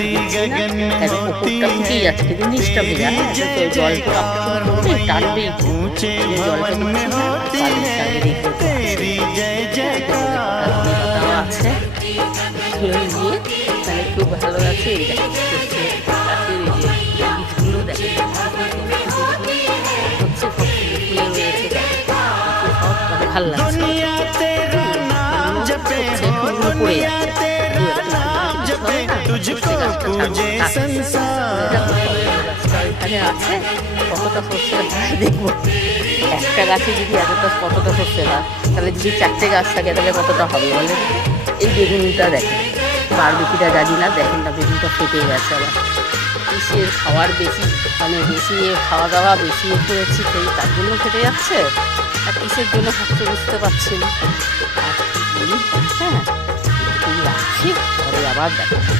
পুকুরটা ফুটিয়ে যাচ্ছে কিন্তু নিচটা ভেজা, জলটা টানবেই, জলটা আছে নিয়ে তাহলে খুব ভালো আছে। এই বীজগুলো দেখে হচ্ছে ফুলে রয়েছে, ভালো লাগছে, পড়ে যাচ্ছে। এখানে আছে কতটা সর্ষে হয় দেখবো, একটা গাছে যদি এতটা কতটা সর্ষে হয়, তাহলে যদি 4টে গাছ থাকে তাহলে কতটা হবে বলে। এই বেগুনটা দেখেন, বারবিকিটা জানি না, দেখেন না বেগুনটা ফেটে গেছে আবার। কিসের খাওয়ার বেশি, মানে বেশি খাওয়া দাওয়া বেশি করেছি সেই তার জন্য ফেটে যাচ্ছে, আর কিসের জন্য খাচ্ছে বুঝতে পারছি না। আর হ্যাঁ রাখছি, পরে আবার দেখো।